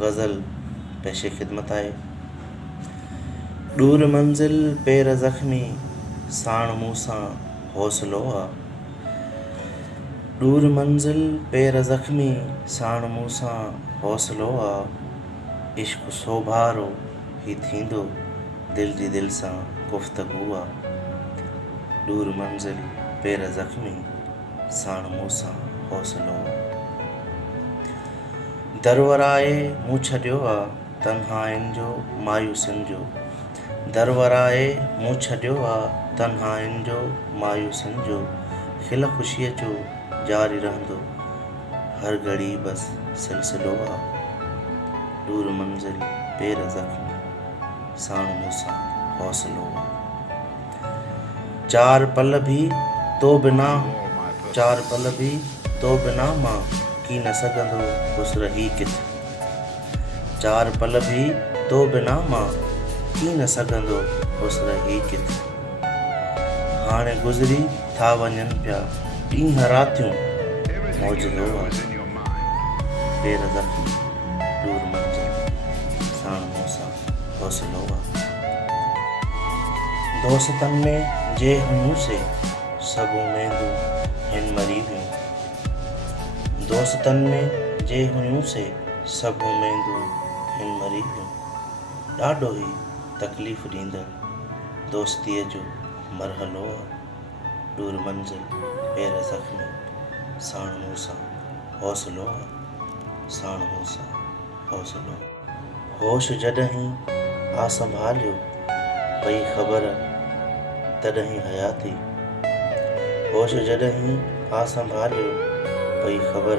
गज़ल पेशे ख़िदमत आहे। दूर मंज़िल पेर ज़ख्मी साण मूसां हौसलो आ। दूर मंज़िल पेर ज़ख्मी साण मूसां हौसलो आ। इश्क़ सोभारो ही थींदो दिल जी दिल सां गुफ़्तगू आ। दूर मंज़िल पेर ज़ख्मी साण मूसां हौसलो आ। दरवराए मूं छॾियो आ तन्हाइनि जो मायूसियुनि जो। दरवराए मूं छॾियो आ तन्हाइनि जो मायूसियुनि जो। खिल ख़ुशीअ जो जारी रहंदो हर घड़ी बस सिलसिलो आ। दूर मंज़िल पेर ज़ख्मी साण मूसां हौसलो आ। चार पल भी तो बिना मां की न सघंदो खुश रही किथे। चार पल भी तो बिना मां की न सघंदो खुश रही किथे। हाणे गुज़री था वञनि पिया ॾींहं रातियूं मौजलो आ। पेर ज़ख्मी दूर मंज़िल साण मूसां हौसलो आ। दोस्तनि में जे हुयूं से सभु उमेदूं हिन मरी वियूं। दोस्तनि में जे हुयूं से सभु उमेदूं हिन मरी वियूं। ॾाढो ई तकलीफ़ ॾींदड़ दोस्तीअ जो मरहलो आ। दूर मंज़िल पेर ज़ख्मी साण मूसां हौसलो आ। साण मूसां हौसलो। होश जॾहिं आ संभालियो पई ख़बर तॾहिं हयाती। होश जॾहिं आ संभालियो पई ख़बर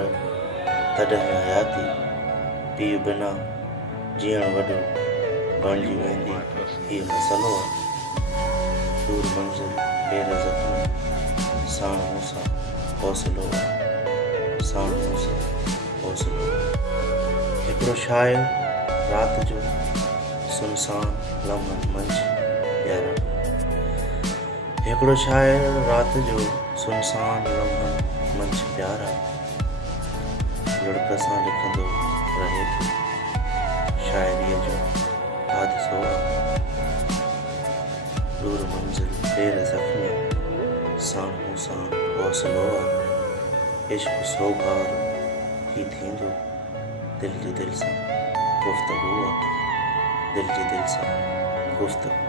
तॾहिं हयाती। पीउ बिना जीअण वॾो बणिजी वेंदी हीअ मसलो आ। दूर मंज़िल पेर ज़ख्मी साण मूसां हौसलो आ। साण मूसां हौसलो आ। हिकिड़ो शाइर राति जो सुनसान लम्हनि मंझि प्यारा। हिकिड़ो शाइर राति जो सुनसान लम्हनि मंझि प्यारा। लुढ़क सां लिखंदो रहे थो शाइरीअ जो हादिसो आ। दूर मंज़िल पेर ज़ख्मी साण मूसां हौसलो आ। इश्क़ सोभारो ही थींदो दिल जी दिल सां गुफ़्तगू आ। दिल जी दिल सां गुफ़्तगू।